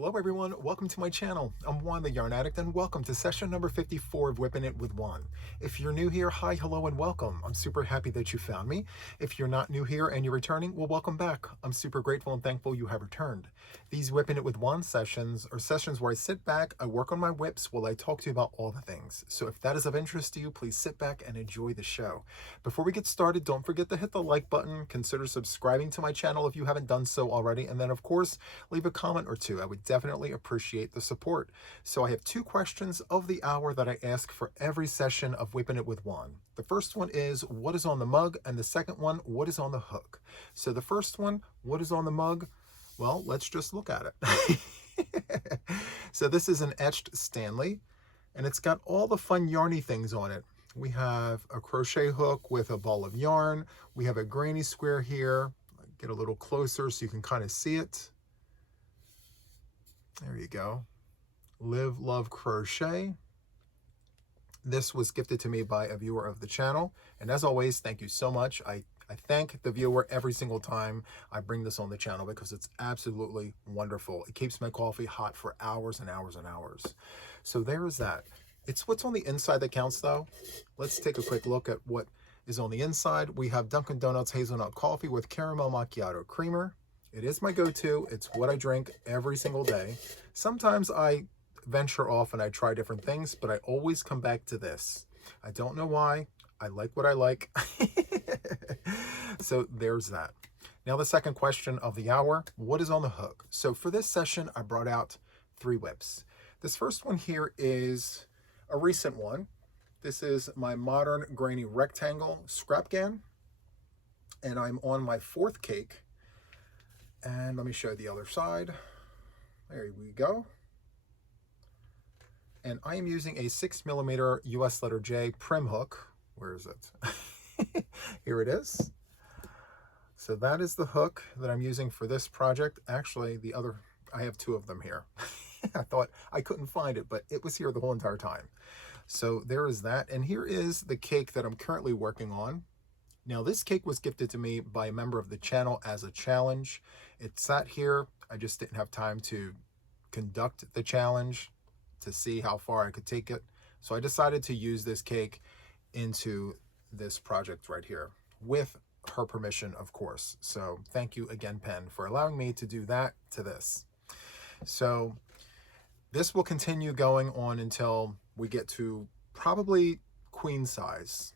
Hello everyone, welcome to my channel. I'm Juan the Yarn Addict and welcome to session number 54 of WIPn It with Juan. If you're new here, hi, hello, and welcome. I'm super happy that you found me. If you're not new here and you're returning, well, welcome back. I'm super grateful and thankful you have returned. These WIPn It with Juan sessions are sessions where I sit back, I work on my whips while I talk to you about all the things. So if that is of interest to you, please sit back and enjoy the show. Before we get started, don't forget to hit the like button, consider subscribing to my channel if you haven't done so already, and then of course, leave a comment or two. I would definitely appreciate the support. So I have two questions of the hour that I ask for every session of WIPn It with Juan. The first one is, what is on the mug? And the second one, what is on the hook? So the first one, what is on the mug? Well, let's just look at it. So this is an etched Stanley, and it's got all the fun yarny things on it. We have a crochet hook with a ball of yarn. We have a granny square here. Get a little closer so you can kind of see it. There you go. Live, love, crochet. This was gifted to me by a viewer of the channel. And as always, thank you so much. I thank the viewer every single time I bring this on the channel because it's absolutely wonderful. It keeps my coffee hot for hours and hours and hours. So there is that. It's what's on the inside that counts though. Let's take a quick look at what is on the inside. We have Dunkin' Donuts hazelnut coffee with caramel macchiato creamer. It is my go-to. It's what I drink every single day. Sometimes I venture off and I try different things, but I always come back to this. I don't know why. I like what I like. So there's that. Now the second question of the hour, what is on the hook? So for this session, I brought out 3 whips. This first one here is a recent one. This is my modern granny rectangle Scrapghan, and I'm on my 4th cake. And let me show you the other side. There we go. And I am using a 6mm US letter J prim hook. Where is it? Here it is. So that is the hook that I'm using for this project. Actually, I have 2 of them here. I thought I couldn't find it, but it was here the whole entire time. So there is that. And here is the cake that I'm currently working on. Now this cake was gifted to me by a member of the channel as a challenge. It sat here. I just didn't have time to conduct the challenge to see how far I could take it. So I decided to use this cake into this project right here with her permission, of course. So thank you again, Penn, for allowing me to do that to this. So this will continue going on until we get to probably queen size.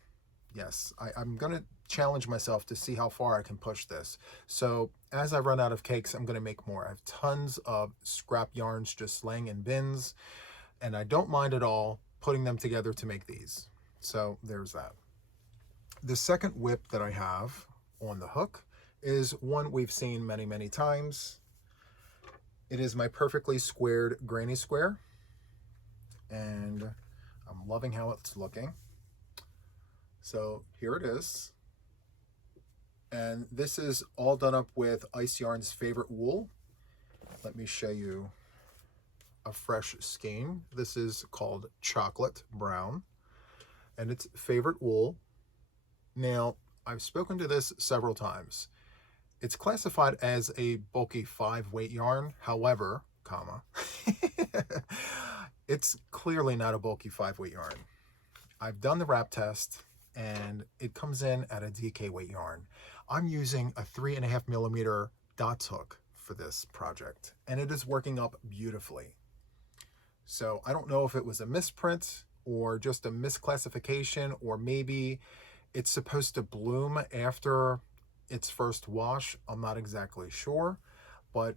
Yes, I'm going to challenge myself to see how far I can push this. So as I run out of cakes, I'm going to make more. I have tons of scrap yarns just laying in bins, and I don't mind at all putting them together to make these. So there's that. The second whip that I have on the hook is one we've seen many, many times. It is my perfectly squared granny square, and I'm loving how it's looking. So here it is. And this is all done up with Ice Yarn's favorite wool. Let me show you a fresh skein. This is called Chocolate Brown, and it's favorite wool. Now, I've spoken to this several times. It's classified as a bulky 5-weight yarn. However, it's clearly not a bulky 5-weight yarn. I've done the wrap test, and it comes in at a DK weight yarn. I'm using a 3.5mm dots hook for this project, and it is working up beautifully. So I don't know if it was a misprint or just a misclassification, or maybe it's supposed to bloom after its first wash. I'm not exactly sure, but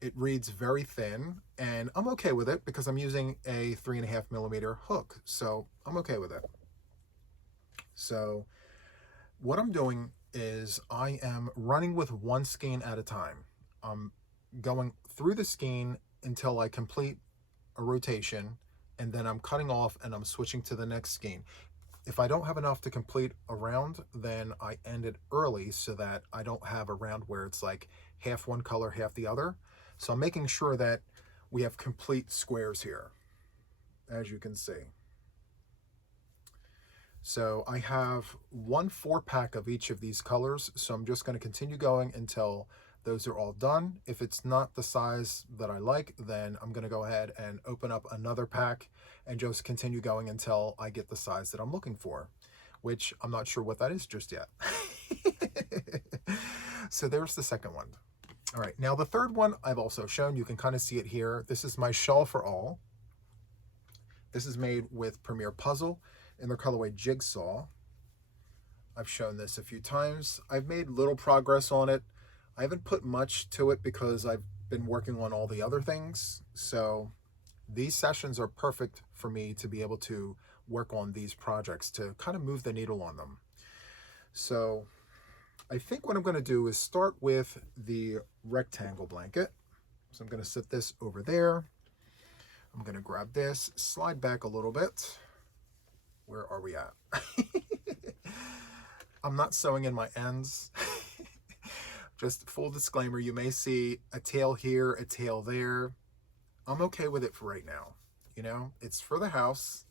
it reads very thin, and I'm okay with it because I'm using a 3.5mm hook, so I'm okay with it. So what I'm doing is I am running with 1 skein at a time. I'm going through the skein until I complete a rotation, and then I'm cutting off and I'm switching to the next skein. If I don't have enough to complete a round, then I end it early so that I don't have a round where it's like half one color, half the other. So I'm making sure that we have complete squares here, as you can see. So I have 1 4-pack of each of these colors, so I'm just going to continue going until Those are all done. If it's not the size that I like, then I'm going to go ahead and open up another pack and just continue going until I get the size that I'm looking for, which I'm not sure what that is just yet. So there's the second one. All right, now the third one I've also shown. You can kind of see it here. This is my Shawl for All. This is made with Premier Puzzle in their colorway Jigsaw. I've shown this a few times. I've made little progress on it. I haven't put much to it because I've been working on all the other things. So these sessions are perfect for me to be able to work on these projects, to kind of move the needle on them. So I think what I'm going to do is start with the rectangle blanket. So I'm going to set this over there. I'm going to grab this, slide back a little bit. Where are we at? I'm not sewing in my ends. Just full disclaimer, you may see a tail here, a tail there. I'm okay with it for right now. You know, it's for the house,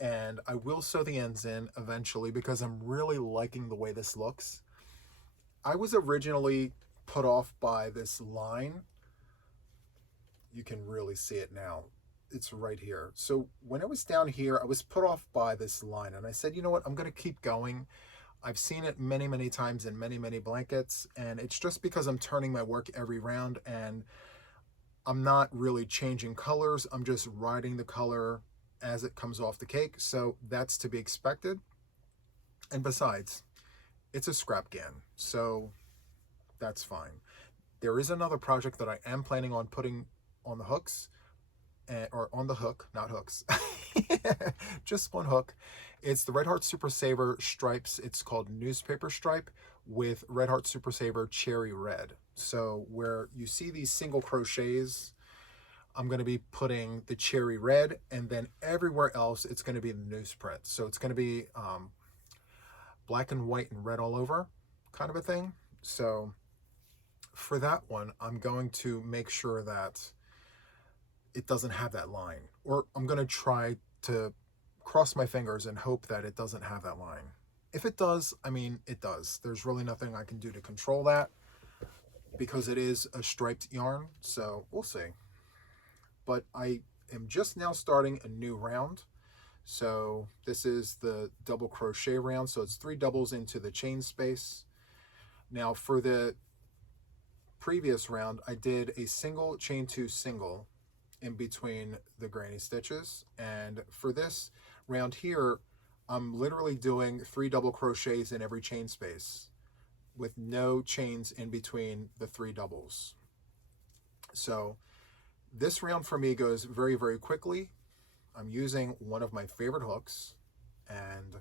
and I will sew the ends in eventually because I'm really liking the way this looks. I was originally put off by this line. You can really see it now. It's right here. So when I was down here, I was put off by this line, and I said, you know what, I'm going to keep going. I've seen it many, many times in many, many blankets, and it's just because I'm turning my work every round and I'm not really changing colors. I'm just riding the color as it comes off the cake. So that's to be expected. And besides, it's a Scrapghan, so that's fine. There is another project that I am planning on putting on the hooks, or on the hook, not hooks, just one hook. It's the Red Heart Super Saver stripes. It's called Newspaper Stripe with Red Heart Super Saver Cherry Red. So where you see these single crochets, I'm going to be putting the cherry red, and then everywhere else it's going to be the newsprint. So it's going to be black and white and red all over kind of a thing. So for that one, I'm going to make sure that it doesn't have that line, or I'm going to try to cross my fingers and hope that it doesn't have that line. If it does, I mean, it does. There's really nothing I can do to control that because it is a striped yarn, so we'll see. But I am just now starting a new round. So this is the double crochet round, so it's 3 doubles into the chain space. Now for the previous round, I did a single chain 2 single in between the granny stitches, and for this round here I'm literally doing 3 double crochets in every chain space with no chains in between the 3 doubles. So this round for me goes very, very quickly. I'm using one of my favorite hooks, and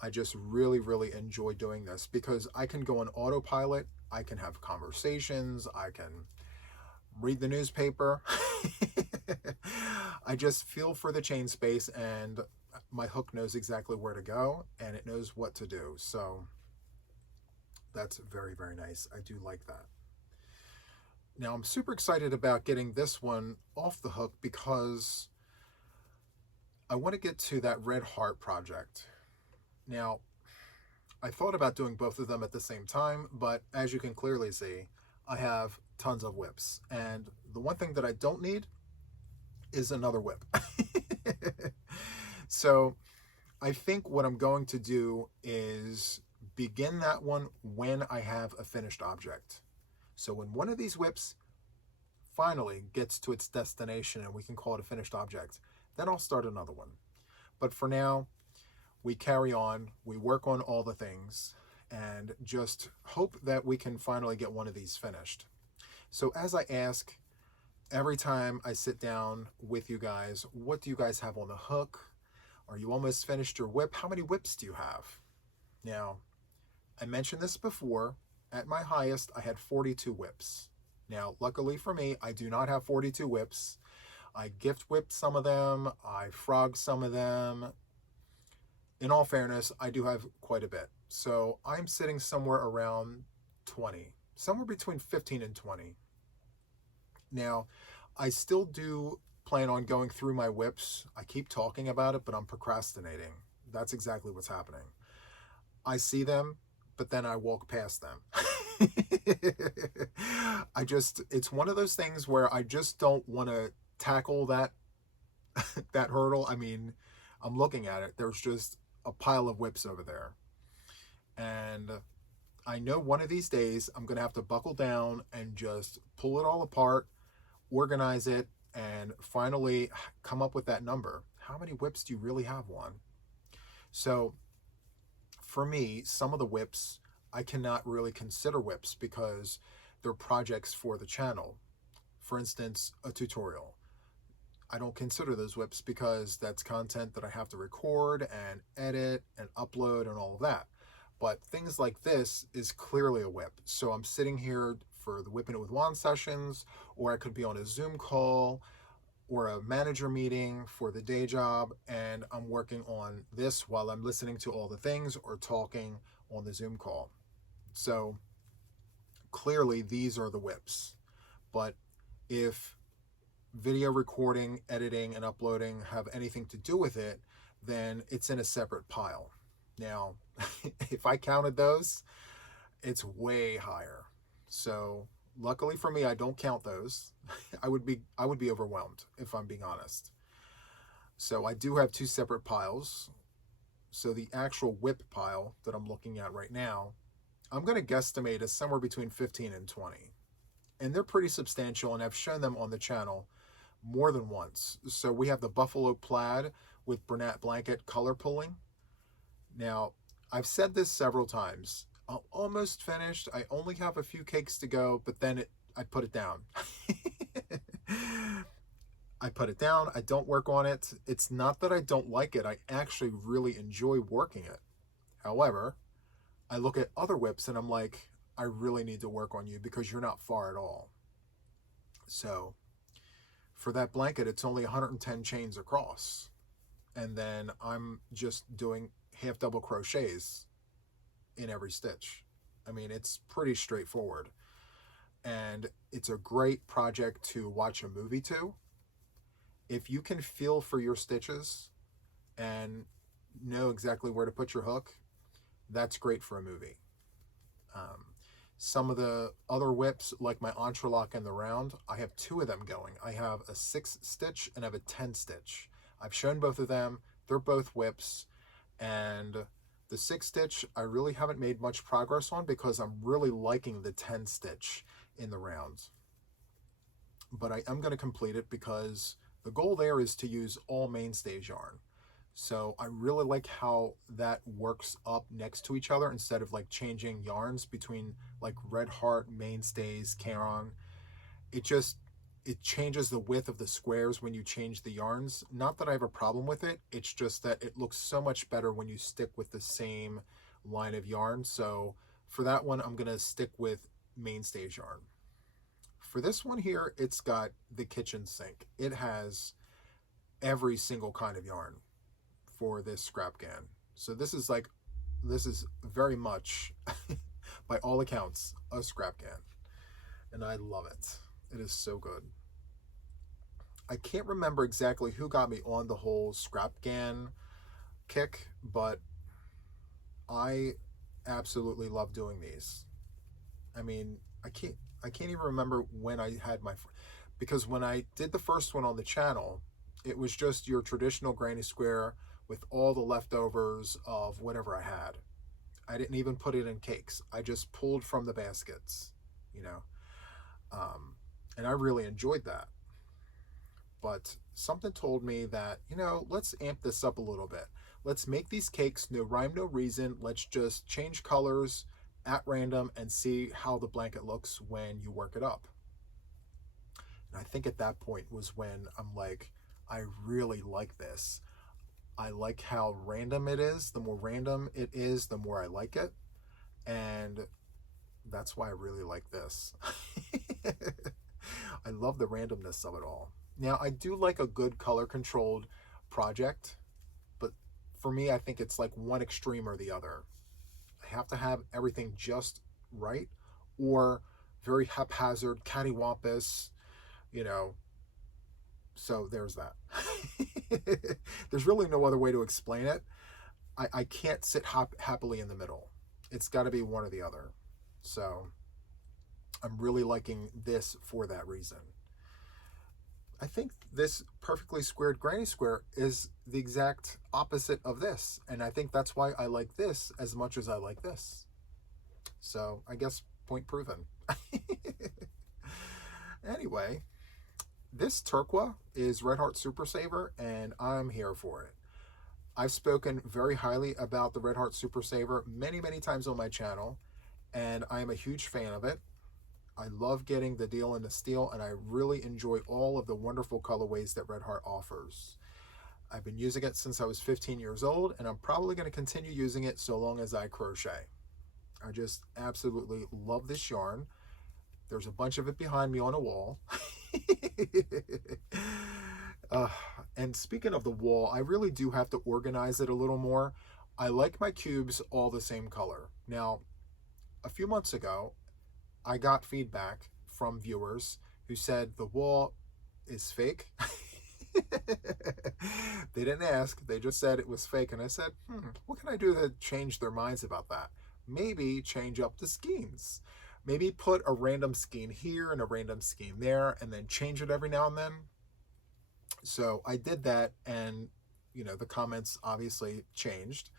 I just really, really enjoy doing this because I can go on autopilot, I can have conversations, I can read the newspaper. I just feel for the chain space, and my hook knows exactly where to go and it knows what to do. So that's very, very nice. I do like that. Now I'm super excited about getting this one off the hook because I want to get to that Red Heart project. Now, I thought about doing both of them at the same time, but as you can clearly see, I have tons of whips. And the one thing that I don't need is another whip. So I think what I'm going to do is begin that one when I have a finished object. So when one of these whips finally gets to its destination and we can call it a finished object, then I'll start another one. But for now, we carry on, we work on all the things, and just hope that we can finally get one of these finished. So as I ask every time I sit down with you guys, what do you guys have on the hook? Are you almost finished your whip? How many whips do you have? Now, I mentioned this before. At my highest, I had 42 whips. Now, luckily for me, I do not have 42 whips. I gift whipped some of them. I frogged some of them. In all fairness, I do have quite a bit. So I'm sitting somewhere around 20, somewhere between 15 and 20. Now, I still do plan on going through my whips. I keep talking about it, but I'm procrastinating. That's exactly what's happening. I see them, but then I walk past them. It's one of those things where I just don't want to tackle that that hurdle. I mean, I'm looking at it. There's just a pile of whips over there. And I know one of these days I'm going to have to buckle down and just pull it all apart, organize it, and finally come up with that number. How many whips do you really have, Juan? So for me, some of the whips I cannot really consider whips because they're projects for the channel. For instance, a tutorial. I don't consider those whips because that's content that I have to record and edit and upload and all of that. But things like this is clearly a whip. So I'm sitting here for the WIPn It with Juan sessions, or I could be on a Zoom call or a manager meeting for the day job, and I'm working on this while I'm listening to all the things or talking on the Zoom call. So clearly these are the whips. But if video recording, editing, and uploading have anything to do with it, then it's in a separate pile. Now, if I counted those, it's way higher. So luckily for me, I don't count those. I would be overwhelmed if I'm being honest. So I do have two separate piles. So the actual whip pile that I'm looking at right now, I'm going to guesstimate is somewhere between 15 and 20. And they're pretty substantial, and I've shown them on the channel more than once. So we have the buffalo plaid with Bernat blanket color pulling. Now, I've said this several times. I'm almost finished. I only have a few cakes to go, but then I put it down. I put it down. I don't work on it. It's not that I don't like it. I actually really enjoy working it. However, I look at other whips and I'm like, I really need to work on you because you're not far at all. So for that blanket, it's only 110 chains across. And then I'm just doing half double crochets in every stitch. I mean, it's pretty straightforward. And it's a great project to watch a movie to. If you can feel for your stitches and know exactly where to put your hook, that's great for a movie. Some of the other whips, like my entrelock and the round, I have two of them going. I have a 6 stitch and I have a 10 stitch. I've shown both of them. They're both whips. And the 6 stitch, I really haven't made much progress on because I'm really liking the 10 stitch in the round. But I am going to complete it because the goal there is to use all mainstays yarn. So I really like how that works up next to each other instead of like changing yarns between like Red Heart, Mainstays, Caron. It changes the width of the squares when you change the yarns. Not that I have a problem with it. It's just that it looks so much better when you stick with the same line of yarn. So for that one, I'm going to stick with Mainstays yarn. For this one here, it's got the kitchen sink. It has every single kind of yarn for this Scrapghan. So this is very much, by all accounts, a Scrapghan. And I love it. It is so good. I can't remember exactly who got me on the whole Scrapghan kick, but I absolutely love doing these. I mean, I can't even remember when I had because when I did the first one on the channel, it was just your traditional granny square with all the leftovers of whatever I had. I didn't even put it in cakes. I just pulled from the baskets, you know. And I really enjoyed that. But something told me that, you know, let's amp this up a little bit. Let's make these cakes no rhyme, no reason. Let's just change colors at random and see how the blanket looks when you work it up. And I think at that point was when I'm like, I really like this. I like how random it is. The more random it is, the more I like it. And that's why I really like this. I love the randomness of it all. Now, I do like a good color-controlled project, but for me, I think it's like one extreme or the other. I have to have everything just right, or very haphazard, cattywampus, you know. So there's that. There's really no other way to explain it. I can't sit happily in the middle. It's got to be one or the other. So I'm really liking this for that reason. I think this perfectly squared granny square is the exact opposite of this. And I think that's why I like this as much as I like this. So I guess point proven. Anyway, this turquoise is Red Heart Super Saver, and I'm here for it. I've spoken very highly about the Red Heart Super Saver many, many times on my channel, and I'm a huge fan of it. I love getting the deal in the steel, and I really enjoy all of the wonderful colorways that Red Heart offers. I've been using it since I was 15 years old, and I'm probably going to continue using it so long as I crochet. I just absolutely love this yarn. There's a bunch of it behind me on a wall. And speaking of the wall, I really do have to organize it a little more. I like my cubes all the same color. Now, a few months ago, I got feedback from viewers who said the wall is fake. They didn't ask, they just said it was fake. And I said, what can I do to change their minds about that? Maybe change up the skeins. Maybe put a random skein here and a random skein there, and then change it every now and then. So I did that, and you know, the comments obviously changed,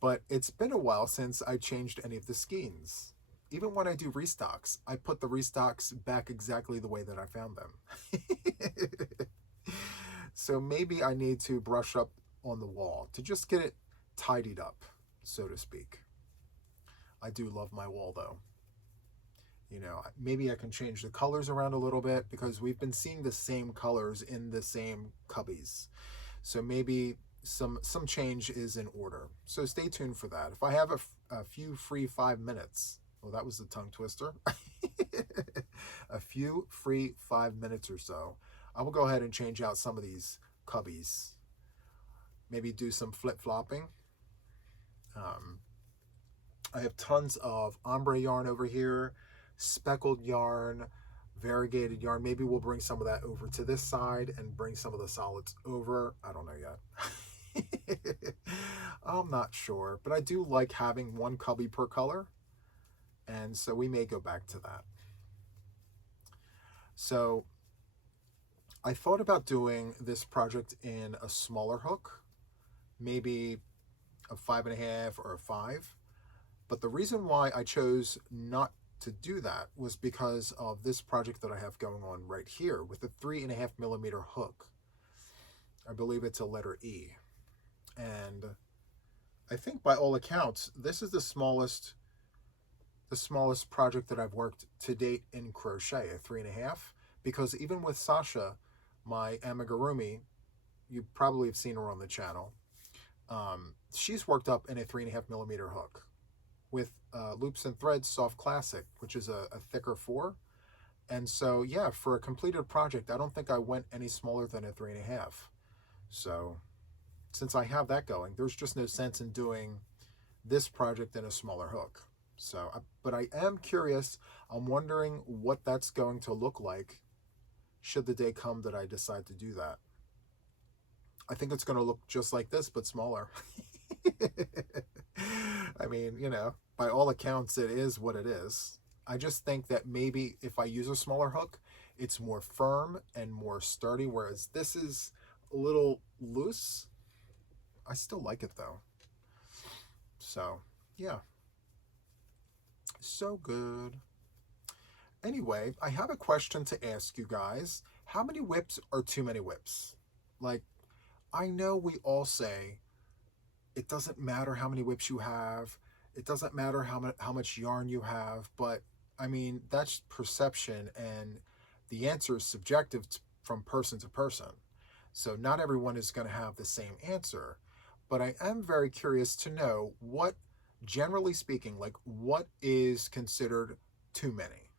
but it's been a while since I changed any of the skeins. Even when I do restocks, I put the restocks back exactly the way that I found them. So maybe I need to brush up on the wall to just get it tidied up, so to speak. I do love my wall though. You know, maybe I can change the colors around a little bit because we've been seeing the same colors in the same cubbies. So maybe some change is in order. So stay tuned for that. If I have a few free 5 minutes, well, that was the tongue twister. A few free 5 minutes or so, I will go ahead and change out some of these cubbies. Maybe do some flip-flopping. I have tons of ombre yarn over here, speckled yarn, variegated yarn. Maybe we'll bring some of that over to this side and bring some of the solids over. I don't know yet. I'm not sure, but I do like having one cubby per color, and so we may go back to that. So I thought about doing this project in a smaller hook, maybe a 5.5 or a 5. But the reason why I chose not to do that was because of this project that I have going on right here with a 3.5mm hook. I believe it's a letter E. And I think by all accounts, this is the smallest project that I've worked to date in crochet, a 3.5, because even with Sasha, my amigurumi, you probably have seen her on the channel, she's worked up in a 3.5mm hook with Loops and Threads Soft Classic, which is a thicker 4. And so, yeah, for a completed project, I don't think I went any smaller than a 3.5. So since I have that going, there's just no sense in doing this project in a smaller hook. So, but I am curious. I'm wondering what that's going to look like should the day come that I decide to do that. I think it's going to look just like this, but smaller. I mean, you know, by all accounts, it is what it is. I just think that maybe if I use a smaller hook, it's more firm and more sturdy, whereas this is a little loose. I still like it though. So, yeah. So good. Anyway, I have a question to ask you guys. How many whips are too many whips? Like, I know we all say it doesn't matter how many whips you have. It doesn't matter how much yarn you have. But, I mean, that's perception, and the answer is subjective from person to person. So not everyone is going to have the same answer. But I am very curious to know what, generally speaking, like what is considered too many?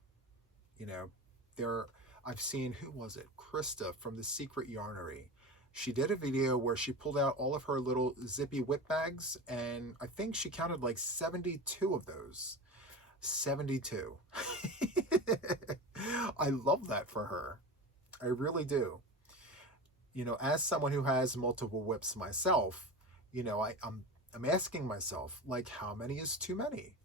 You know, I've seen, who was it? Krista from The Secret Yarnery. She did a video where she pulled out all of her little zippy whip bags, and I think she counted like 72 of those. 72. I love that for her. I really do. You know, as someone who has multiple whips myself, you know, I'm asking myself, like, how many is too many?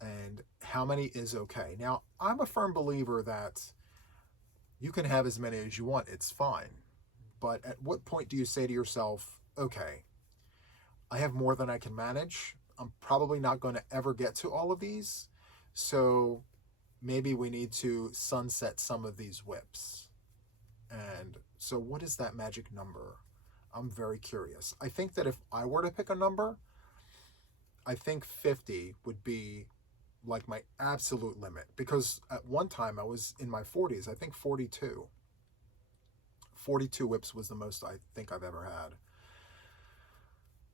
and how many is okay. Now, I'm a firm believer that you can have as many as you want. It's fine. But at what point do you say to yourself, okay, I have more than I can manage. I'm probably not going to ever get to all of these. So maybe we need to sunset some of these WIPs. And so what is that magic number? I'm very curious. I think that if I were to pick a number, I think 50 would be like my absolute limit, because at one time I was in my 40s. I think 42 WIPs was the most I think I've ever had.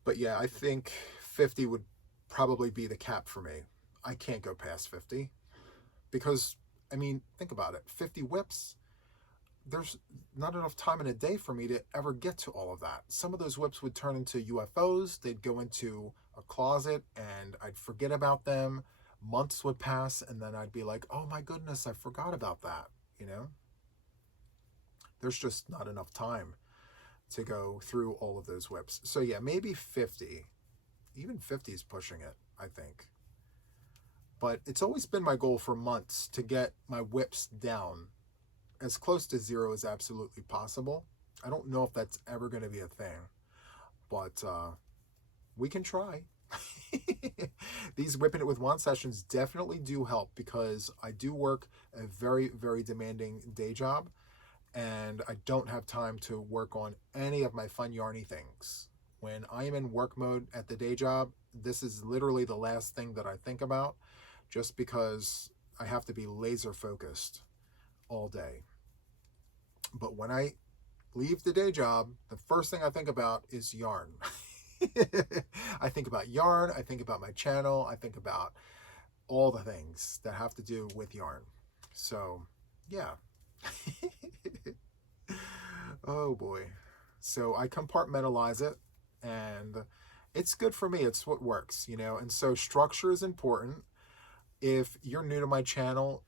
But yeah, I think 50 would probably be the cap for me. I can't go past 50 because, I mean, think about it. 50 WIPs, there's not enough time in a day for me to ever get to all of that. Some of those WIPs would turn into UFOs. They'd go into a closet and I'd forget about them. Months would pass and then I'd be like, oh my goodness, I forgot about that, you know? There's just not enough time to go through all of those WIPs. So yeah, maybe 50. Even 50 is pushing it, I think. But it's always been my goal for months to get my WIPs down as close to zero as absolutely possible. I don't know if that's ever going to be a thing, but we can try. These WIPn It with Juan sessions definitely do help because I do work a very, very demanding day job and I don't have time to work on any of my fun yarny things. When I am in work mode at the day job, this is literally the last thing that I think about, just because I have to be laser focused all day. But when I leave the day job, the first thing I think about is yarn. I think about yarn, I think about my channel, I think about all the things that have to do with yarn. So, yeah. Oh boy. So I compartmentalize it and it's good for me. It's what works, you know? And so structure is important. If you're new to my channel,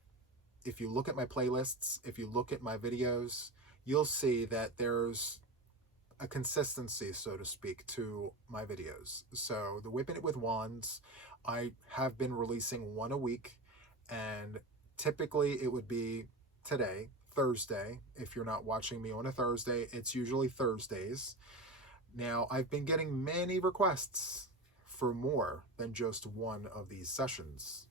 if you look at my playlists, if you look at my videos, you'll see that there's a consistency, so to speak, to my videos. So the WIPn It with Juans, I have been releasing one a week, and typically it would be today, Thursday. If you're not watching me on a Thursday, it's usually Thursdays. Now, I've been getting many requests for more than just one of these sessions.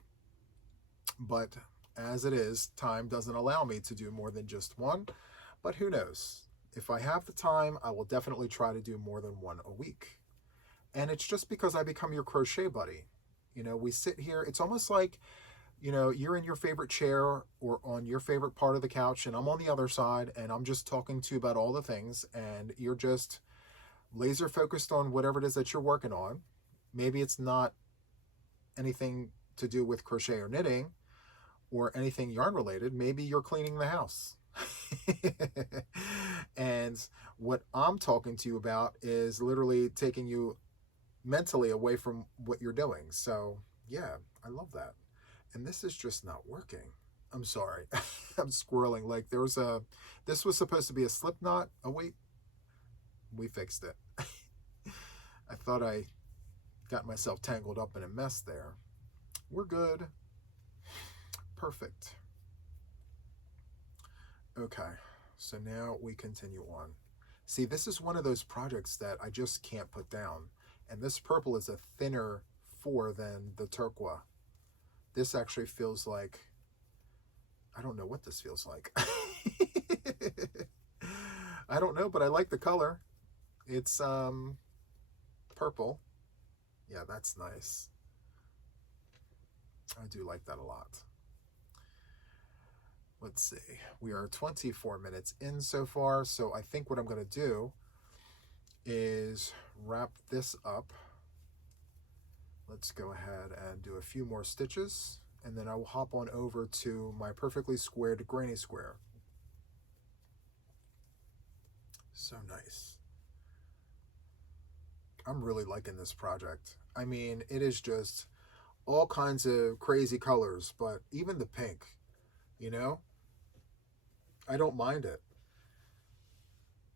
But as it is, time doesn't allow me to do more than just one. But who knows? If I have the time, I will definitely try to do more than one a week. And it's just because I become your crochet buddy. You know, we sit here, it's almost like, you know, you're in your favorite chair or on your favorite part of the couch and I'm on the other side and I'm just talking to you about all the things and you're just laser focused on whatever it is that you're working on. Maybe it's not anything to do with crochet or knitting or anything yarn related. Maybe you're cleaning the house. And what I'm talking to you about is literally taking you mentally away from what you're doing. So yeah, I love that. And this is just not working. I'm sorry. I'm squirreling. Like this was supposed to be a slip knot. Oh wait, we fixed it. I thought I got myself tangled up in a mess there. We're good. Perfect. Okay, so now we continue on. See, this is one of those projects that I just can't put down. And this purple is a thinner 4 than the turquoise. This actually feels like, I don't know what this feels like. I don't know, but I like the color. It's purple. Yeah, that's nice. I do like that a lot. Let's see, we are 24 minutes in so far, so I think what I'm going to do is wrap this up. Let's go ahead and do a few more stitches, and then I will hop on over to my perfectly squared granny square. So nice. I'm really liking this project. I mean, it is just all kinds of crazy colors, but even the pink, you know, I don't mind it.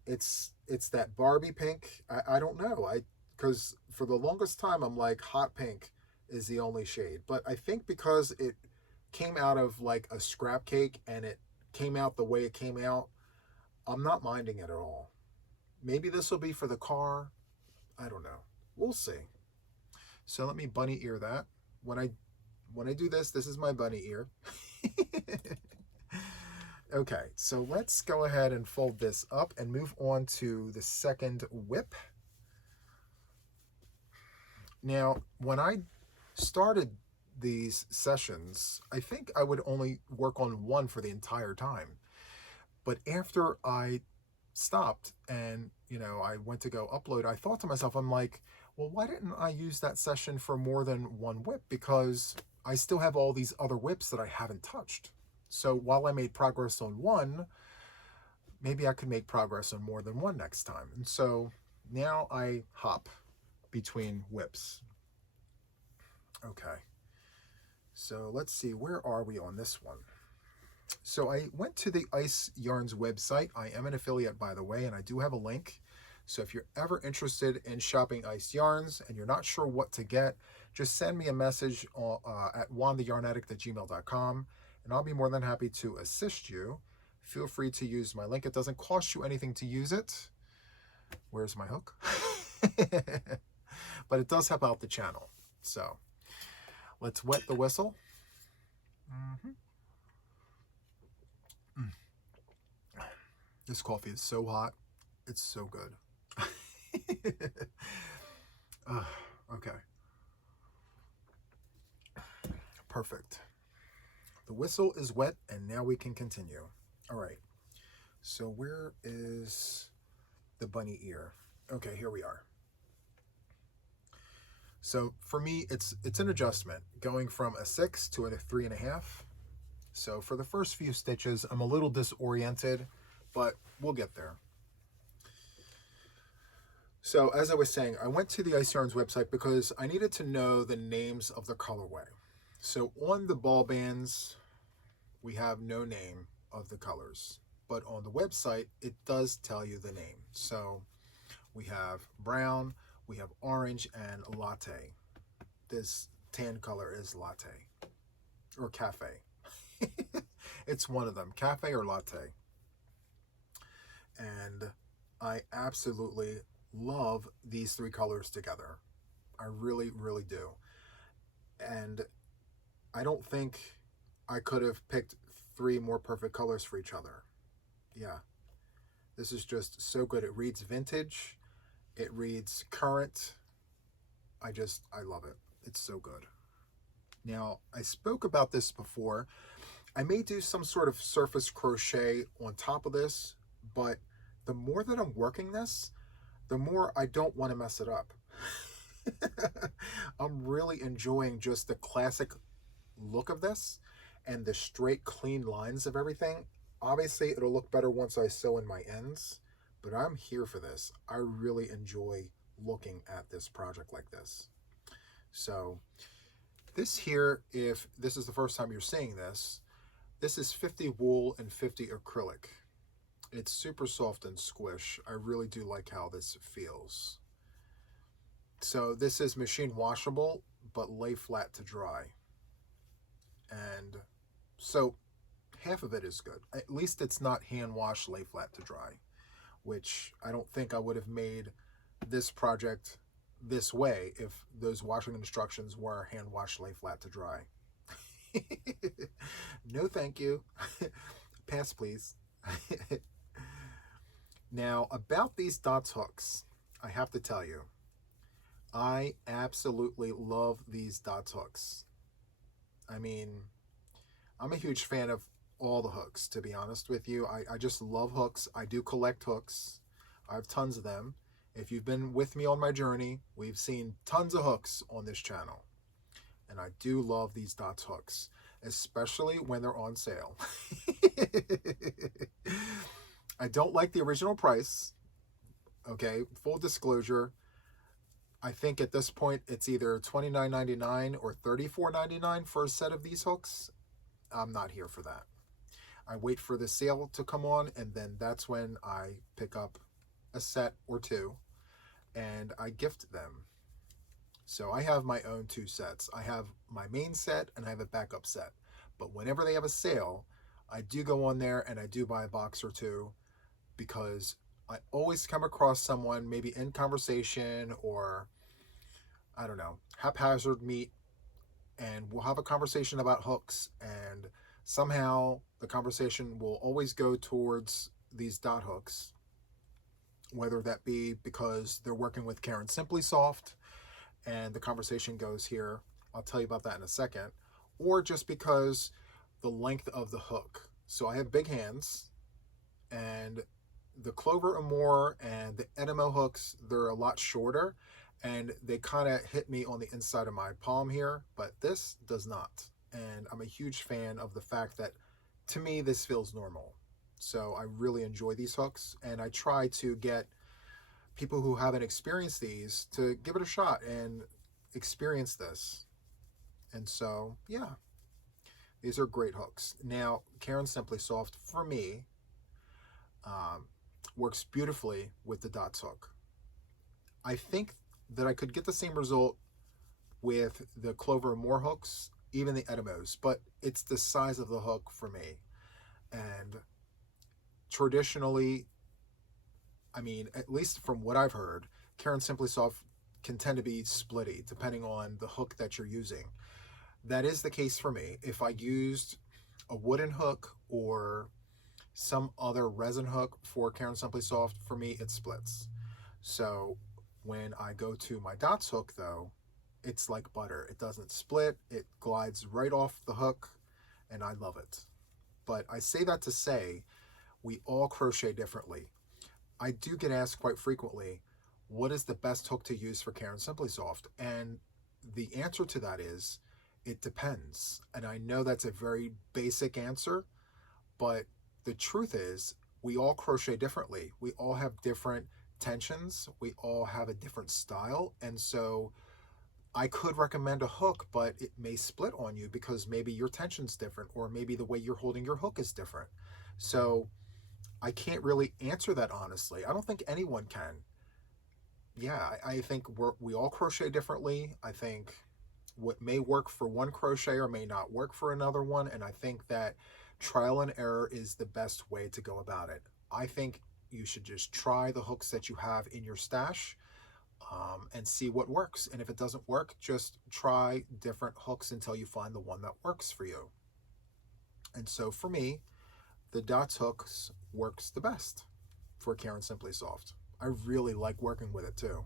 It's that Barbie pink. I don't know. Because for the longest time I'm like hot pink is the only shade. But I think because it came out of like a scrap cake and it came out the way it came out, I'm not minding it at all. Maybe this will be for the car. I don't know. We'll see. So let me bunny ear that. When I do this, this is my bunny ear. Okay, so let's go ahead and fold this up and move on to the second WIP. Now, when I started these sessions, I think I would only work on one for the entire time. But after I stopped and, I went to go upload, I thought to myself, I'm like, well, why didn't I use that session for more than one WIP? Because I still have all these other WIPs that I haven't touched. So while I made progress on one, maybe I could make progress on more than one next time. And so now I hop between WIPs. Okay. So let's see, where are we on this one? So I went to the Ice Yarns website. I am an affiliate, by the way, and I do have a link. So if you're ever interested in shopping Ice Yarns and you're not sure what to get, just send me a message at JuanTheYarnAddict@gmail.com, and I'll be more than happy to assist you. Feel free to use my link. It doesn't cost you anything to use it. Where's my hook? But it does help out the channel. So let's wet the whistle. This coffee is so hot. It's so good. Okay. Perfect. The whistle is wet, and now we can continue. All right. So where is the bunny ear? Okay, here we are. So for me, it's an adjustment going from a 6 to a 3.5. So for the first few stitches, I'm a little disoriented, but we'll get there. So as I was saying, I went to the Ice Yarns website because I needed to know the names of the colorway. So on the ball bands, we have no name of the colors, but on the website, it does tell you the name. So we have brown, we have orange, and latte. This tan color is latte or cafe. It's one of them, cafe or latte. And I absolutely love these three colors together. I really, really do. And I don't think I could have picked three more perfect colors for each other. Yeah, this is just so good. It reads vintage, it reads current. I love it. It's so good. Now, I spoke about this before. I may do some sort of surface crochet on top of this, but the more that I'm working this, the more I don't want to mess it up. I'm really enjoying just the classic look of this and the straight, clean lines of everything. Obviously, it'll look better once I sew in my ends, but I'm here for this. I really enjoy looking at this project like this. So this here, if this is the first time you're seeing this, this is 50 wool and 50 acrylic. It's super soft and squish. I really do like how this feels. So this is machine washable, but lay flat to dry. And so half of it is good. At least it's not hand wash, lay flat to dry, which I don't think I would have made this project this way if those washing instructions were hand wash, lay flat to dry. No, thank you. Pass, please. Now, about these dots hooks, I have to tell you, I absolutely love these dots hooks. I mean, I'm a huge fan of all the hooks, to be honest with you. I just love hooks. I do collect hooks. I have tons of them. If you've been with me on my journey, we've seen tons of hooks on this channel. And I do love these dots hooks, especially when they're on sale. I don't like the original price. Okay, full disclosure. I think at this point it's either $29.99 or $34.99 for a set of these hooks. I'm not here for that. I wait for the sale to come on, and then that's when I pick up a set or two and I gift them. So I have my own two sets. I have my main set and I have a backup set. But whenever they have a sale, I do go on there and I do buy a box or two, because I always come across someone maybe in conversation, or I don't know, haphazard meet, and we'll have a conversation about hooks, and somehow the conversation will always go towards these dot hooks, whether that be because they're working with Karen Simply Soft and the conversation goes here. I'll tell you about that in a second. Or just because the length of the hook. So I have big hands, and the Clover Amour and the Enamo hooks, they're a lot shorter, and they kind of hit me on the inside of my palm here, but this does not. And I'm a huge fan of the fact that, to me, this feels normal. So I really enjoy these hooks, and I try to get people who haven't experienced these to give it a shot and experience this. And so, yeah, these are great hooks. Now, Karen Simply Soft, for me, works beautifully with the dots hook. I think that I could get the same result with the Clover Amour hooks, even the Enamos, but it's the size of the hook for me. And traditionally, I mean, at least from what I've heard, Karen Simply Soft can tend to be splitty depending on the hook that you're using. That is the case for me. If I used a wooden hook or some other resin hook for Karen Simply Soft, for me it splits. So when I go to my dots hook, though, it's like butter. It doesn't split, it glides right off the hook, and I love it. But I say that to say, we all crochet differently. I do get asked quite frequently, what is the best hook to use for Karen Simply Soft? And the answer to that is, it depends. And I know that's a very basic answer, but the truth is, we all crochet differently. We all have different tensions. We all have a different style. And so I could recommend a hook, but it may split on you because maybe your tension's different, or maybe the way you're holding your hook is different. So I can't really answer that honestly. I don't think anyone can. Yeah, I think we all crochet differently. I think what may work for one crocheter may not work for another one, and I think that trial and error is the best way to go about it. I think you should just try the hooks that you have in your stash, and see what works. And if it doesn't work, just try different hooks until you find the one that works for you. And so for me, the dots hooks works the best for Karen Simply Soft. I really like working with it too.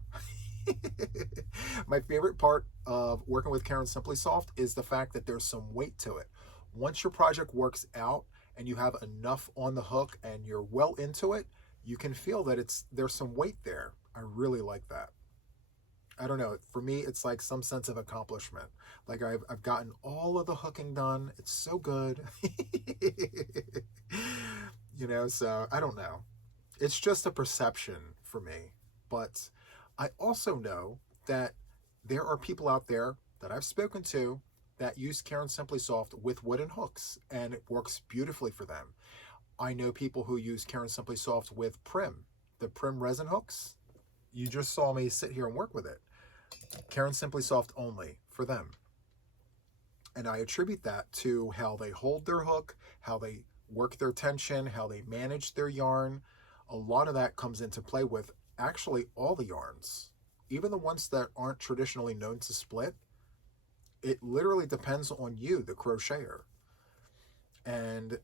My favorite part of working with Karen Simply Soft is the fact that there's some weight to it. Once your project works out and you have enough on the hook and you're well into it, you can feel that there's some weight there. I really like that. I don't know, for me it's like some sense of accomplishment. Like I've gotten all of the hooking done. It's so good. So I don't know. It's just a perception for me. But I also know that there are people out there that I've spoken to that use Karen Simply Soft with wooden hooks, and it works beautifully for them. I know people who use Karen Simply Soft with the Prim resin hooks. You just saw me sit here and work with it. Karen Simply Soft only for them. And I attribute that to how they hold their hook, how they work their tension, how they manage their yarn. A lot of that comes into play with actually all the yarns. Even the ones that aren't traditionally known to split, it literally depends on you, the crocheter. And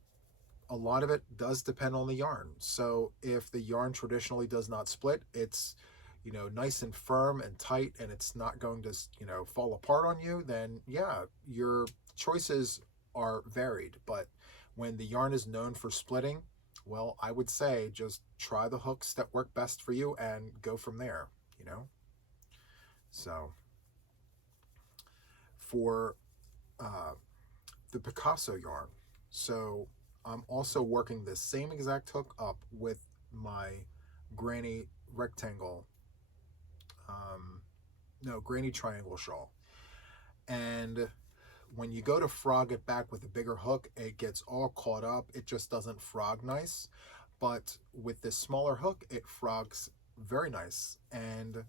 a lot of it does depend on the yarn. So if the yarn traditionally does not split, it's nice and firm and tight, and it's not going to fall apart on you, then yeah, your choices are varied. But when the yarn is known for splitting, well, I would say just try the hooks that work best for you and go from there. So for the Picasso yarn, so I'm also working the same exact hook up with my granny rectangle, granny triangle shawl. And when you go to frog it back with a bigger hook, it gets all caught up. It just doesn't frog nice. But with this smaller hook, it frogs very nice. And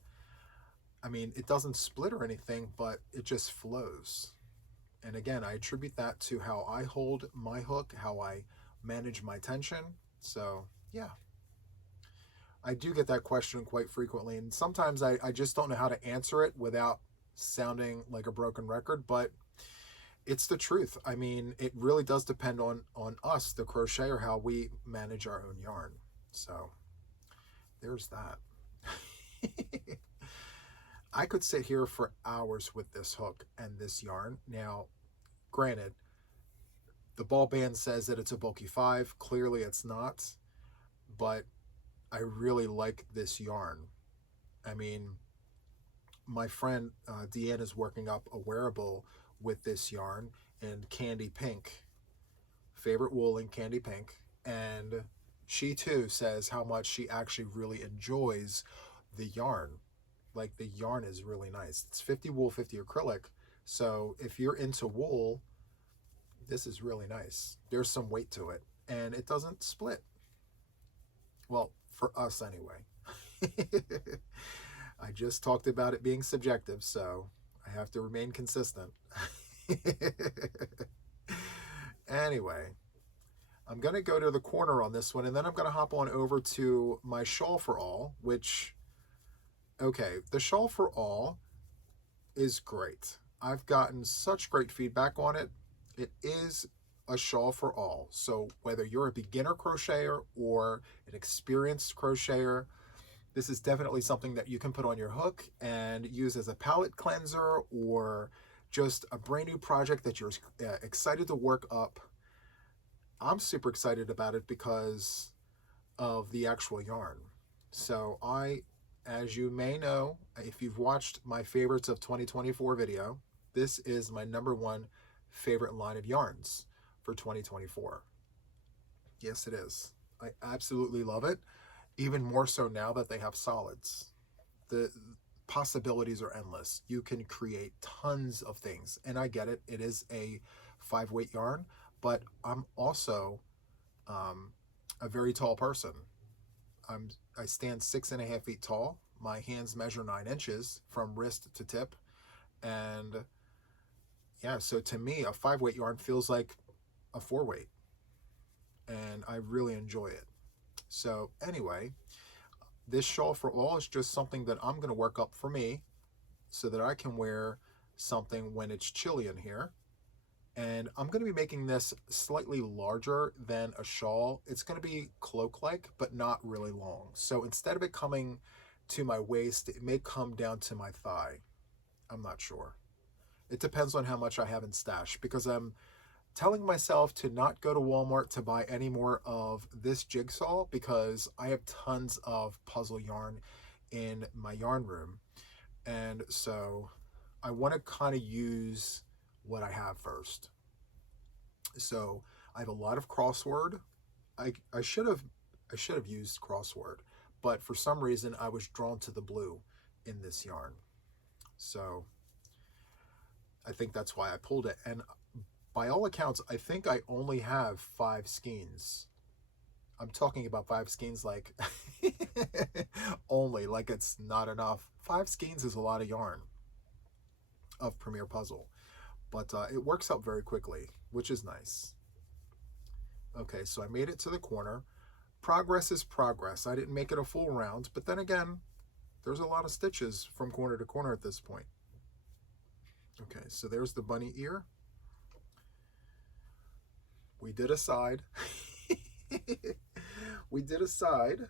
I mean, it doesn't split or anything, but it just flows. And again, I attribute that to how I hold my hook, how I manage my tension. So yeah, I do get that question quite frequently. And sometimes I just don't know how to answer it without sounding like a broken record, but it's the truth. I mean, it really does depend on us, the crocheter, how we manage our own yarn. So there's that. I could sit here for hours with this hook and this yarn. Now, granted, the ball band says that it's a bulky 5. Clearly it's not, but I really like this yarn. I mean, my friend Deanne is working up a wearable with this yarn in candy pink, favorite wool in candy pink, and she too says how much she actually really enjoys the yarn. Like, the yarn is really nice. It's 50 wool, 50 acrylic. So if you're into wool, this is really nice. There's some weight to it, and it doesn't split. Well, for us anyway. I just talked about it being subjective, so I have to remain consistent. Anyway, I'm going to go to the corner on this one, and then I'm going to hop on over to my Shawl for All, which, okay, the Shawl for All is great. I've gotten such great feedback on it. It is a shawl for all. So whether you're a beginner crocheter or an experienced crocheter, this is definitely something that you can put on your hook and use as a palette cleanser, or just a brand new project that you're excited to work up. I'm super excited about it because of the actual yarn. So as you may know, if you've watched my favorites of 2024 video, this is my #1 favorite line of yarns for 2024. Yes, it is. I absolutely love it, even more so now that they have solids. The possibilities are endless. You can create tons of things, and I get it. It is a 5-weight yarn, but I'm also a very tall person. I stand 6.5 feet tall. My hands measure 9 inches from wrist to tip, and yeah, so to me, a 5-weight yarn feels like a 4-weight, and I really enjoy it. So anyway, this Shawl for All is just something that I'm going to work up for me so that I can wear something when it's chilly in here. And I'm going to be making this slightly larger than a shawl. It's going to be cloak-like, but not really long. So instead of it coming to my waist, it may come down to my thigh. I'm not sure. It depends on how much I have in stash, because I'm telling myself to not go to Walmart to buy any more of this jigsaw, because I have tons of puzzle yarn in my yarn room. And so I want to kind of use what I have first. So I have a lot of crossword. I should have used crossword, but for some reason I was drawn to the blue in this yarn. So I think that's why I pulled it. And by all accounts, I think I only have 5 skeins. I'm talking about 5 skeins like only, like it's not enough. 5 skeins is a lot of yarn of Premier Puzzle, but it works out very quickly, which is nice. Okay, so I made it to the corner. Progress is progress. I didn't make it a full round, but then again, there's a lot of stitches from corner to corner at this point. Okay, so there's the bunny ear. We did a side. We did a side,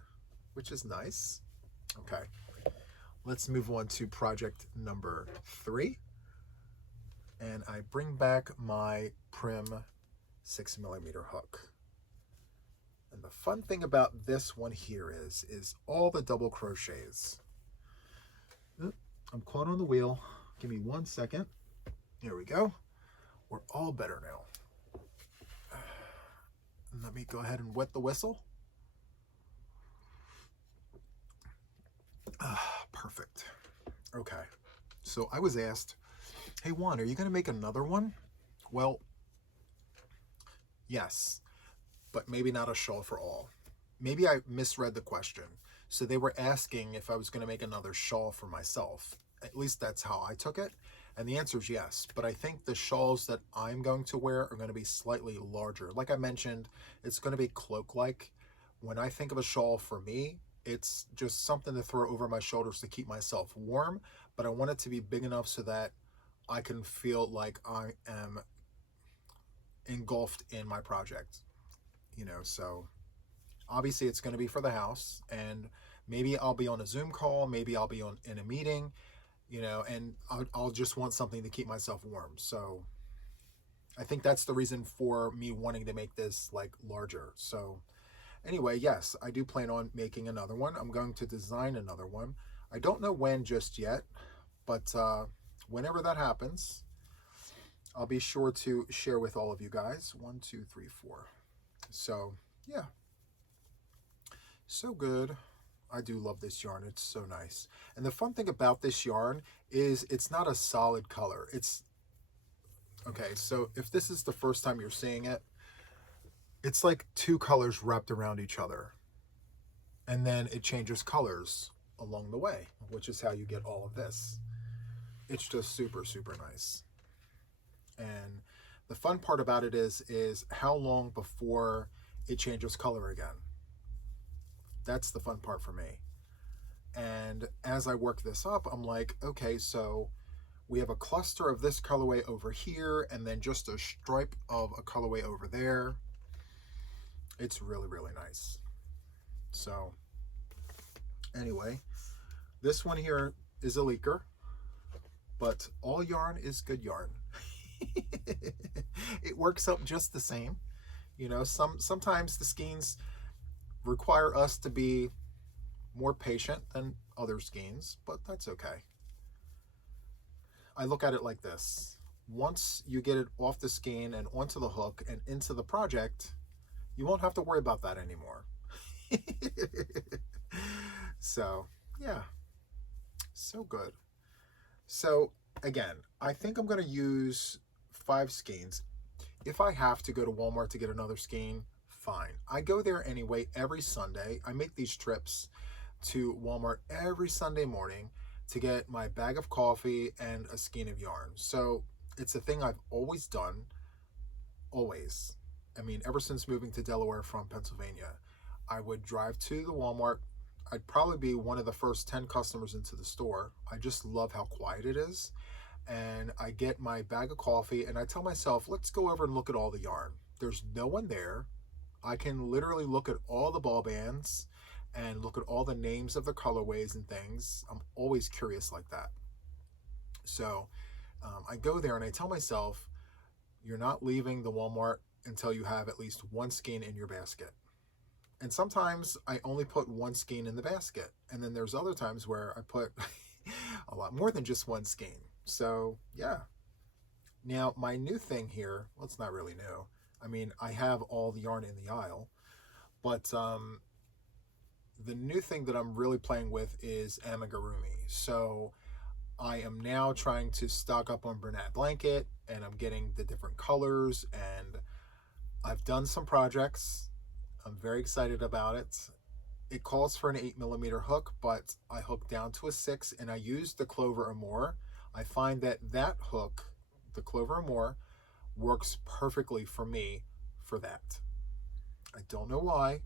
which is nice. Okay, let's move on to project number 3. And I bring back my Prim 6mm hook. And the fun thing about this one here is all the double crochets. I'm caught on the wheel. Give me 1 second. Here we go. We're all better now. Let me go ahead and wet the whistle. Perfect. Okay. So I was asked, hey Juan, are you going to make another one? Well, yes, but maybe not a shawl for all. Maybe I misread the question. So they were asking if I was going to make another shawl for myself. At least that's how I took it. And the answer is yes. But I think the shawls that I'm going to wear are going to be slightly larger. Like I mentioned, it's going to be cloak-like. When I think of a shawl for me, it's just something to throw over my shoulders to keep myself warm. But I want it to be big enough so that I can feel like I am engulfed in my project. You know, so obviously it's going to be for the house, and maybe I'll be on a Zoom call, maybe I'll be in a meeting, you know, and I'll just want something to keep myself warm. So I think that's the reason for me wanting to make this like larger. So anyway, yes, I do plan on making another one. I'm going to design another one. I don't know when just yet, but whenever that happens, I'll be sure to share with all of you guys. 1, 2, 3, 4. So yeah, so good. I do love this yarn. It's so nice. And the fun thing about this yarn is it's not a solid color. It's okay. So if this is the first time you're seeing it, it's like two colors wrapped around each other, and then it changes colors along the way, which is how you get all of this. It's just super, super nice. And the fun part about it is how long before it changes color again. That's the fun part for me. And as I work this up, I'm like, okay, so we have a cluster of this colorway over here, and then just a stripe of a colorway over there. It's really, really nice. So anyway, this one here is a leaker, but all yarn is good yarn. It works up just the same. You know, sometimes the skeins require us to be more patient than other skeins, but that's okay. I look at it like this. Once you get it off the skein and onto the hook and into the project, you won't have to worry about that anymore. So yeah, so good. So again, I think I'm going to use 5 skeins. If I have to go to Walmart to get another skein, fine. I go there anyway every Sunday. I make these trips to Walmart every Sunday morning to get my bag of coffee and a skein of yarn. So it's a thing I've always done, always. I mean, ever since moving to Delaware from Pennsylvania, I would drive to the Walmart. I'd probably be one of the first 10 customers into the store. I just love how quiet it is. And I get my bag of coffee and I tell myself, let's go over and look at all the yarn. There's no one there. I can literally look at all the ball bands and look at all the names of the colorways and things. I'm always curious like that. So I go there and I tell myself, you're not leaving the Walmart until you have at least one skein in your basket. And sometimes I only put one skein in the basket. And then there's other times where I put a lot more than just one skein. So yeah. Now my new thing here, well, it's not really new. I mean, I have all the yarn in the aisle, but the new thing that I'm really playing with is amigurumi. So I am now trying to stock up on Bernat blanket, and I'm getting the different colors, and I've done some projects. I'm very excited about it. It calls for an 8mm hook, but I hooked down to a 6, and I used the Clover or More. I find that that hook, the Clover or More, works perfectly for me for that. I don't know why,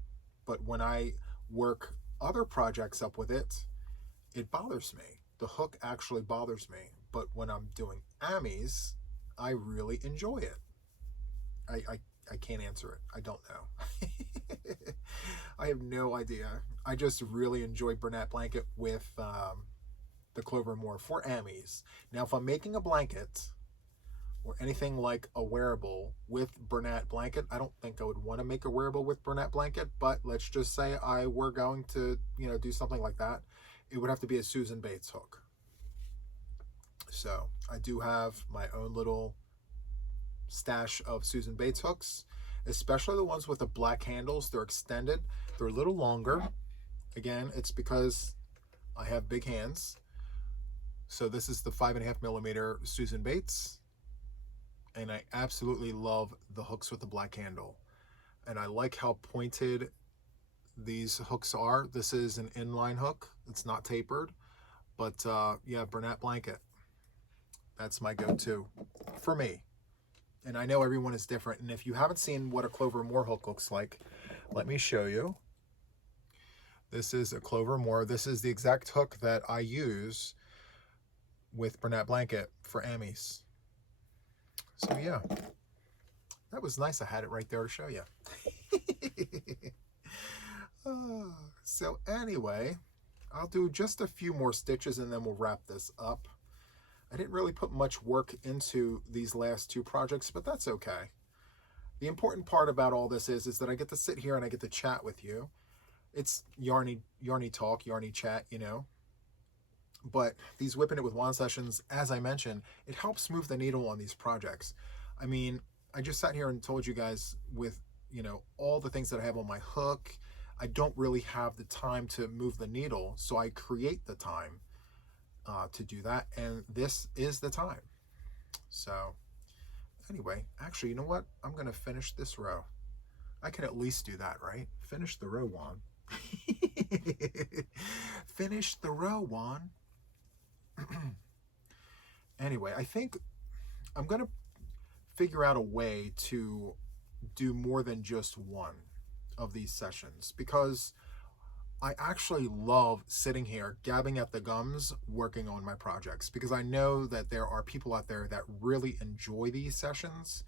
but when I work other projects up with it, it bothers me. The hook actually bothers me. But when I'm doing amis, I really enjoy it. I can't answer it. I don't know. I have no idea. I just really enjoy Bernat blanket with the Clover More for amis. Now, if I'm making a blanket or anything like a wearable with Bernat blanket, I don't think I would want to make a wearable with Bernat blanket, but let's just say I were going to, you know, do something like that. It would have to be a Susan Bates hook. So I do have my own little stash of Susan Bates hooks, especially the ones with the black handles. They're extended. They're a little longer. Again, it's because I have big hands. So this is the 5.5mm Susan Bates. And I absolutely love the hooks with the black handle. And I like how pointed these hooks are. This is an inline hook. It's not tapered. But yeah, Bernat blanket. That's my go-to for me. And I know everyone is different. And if you haven't seen what a Clover Moore hook looks like, let me show you. This is a Clover Moore. This is the exact hook that I use with Bernat blanket for Amy's. So yeah, that was nice. I had it right there to show you. So anyway, I'll do just a few more stitches and then we'll wrap this up. I didn't really put much work into these last two projects, but that's okay. The important part about all this is that I get to sit here and I get to chat with you. It's yarny talk, yarny chat, you know. But these WIPn It with Juan sessions, as I mentioned, it helps move the needle on these projects. I mean, I just sat here and told you guys with, you know, all the things that I have on my hook, I don't really have the time to move the needle, so I create the time to do that, and this is the time. So anyway, actually, you know what? I'm going to finish this row. I can at least do that, right? Finish the row, Juan. Finish the row, Juan. Anyway, I think I'm going to figure out a way to do more than just one of these sessions, because I actually love sitting here gabbing at the gums working on my projects, because I know that there are people out there that really enjoy these sessions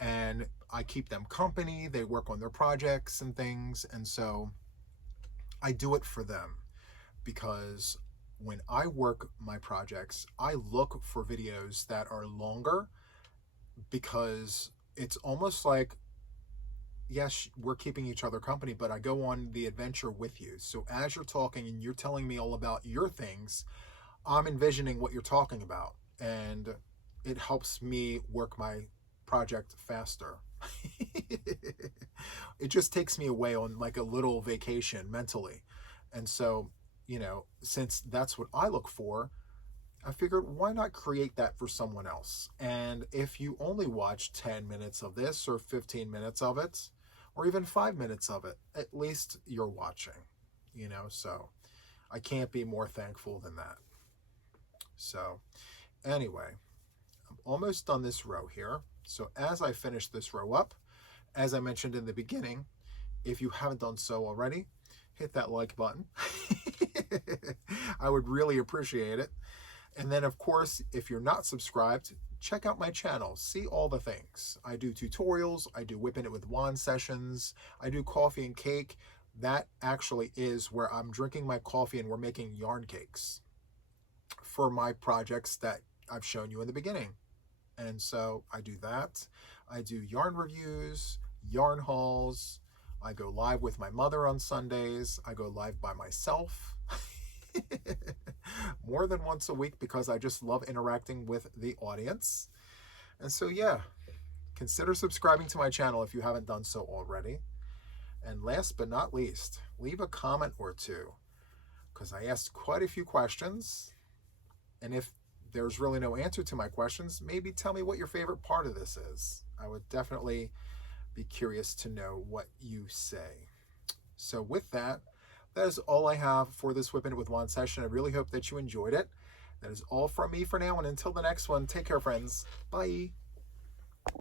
and I keep them company. They work on their projects and things, and so I do it for them, because when I work my projects, I look for videos that are longer, because it's almost like, yes, we're keeping each other company, but I go on the adventure with you. So as you're talking and you're telling me all about your things, I'm envisioning what you're talking about, and it helps me work my project faster. It just takes me away on like a little vacation mentally. And so, you know, since that's what I look for, I figured, why not create that for someone else? And if you only watch 10 minutes of this or 15 minutes of it, or even 5 minutes of it, at least you're watching, you know? So I can't be more thankful than that. So anyway, I'm almost done this row here. So as I finish this row up, as I mentioned in the beginning, if you haven't done so already, hit that like button. I would really appreciate it. And then, of course, if you're not subscribed, check out my channel. See all the things. I do tutorials. I do WIPn It with Juan sessions. I do coffee and cake. That actually is where I'm drinking my coffee and we're making yarn cakes for my projects that I've shown you in the beginning. And so I do that. I do yarn reviews, yarn hauls. I go live with my mother on Sundays. I go live by myself. More than once a week, because I just love interacting with the audience. And so yeah, consider subscribing to my channel if you haven't done so already. And last but not least, leave a comment or two, because I asked quite a few questions, and if there's really no answer to my questions, maybe tell me what your favorite part of this is. I would definitely be curious to know what you say. So with that, that is all I have for this WIPn It with Juan session. I really hope that you enjoyed it. That is all from me for now, and until the next one, take care, friends. Bye.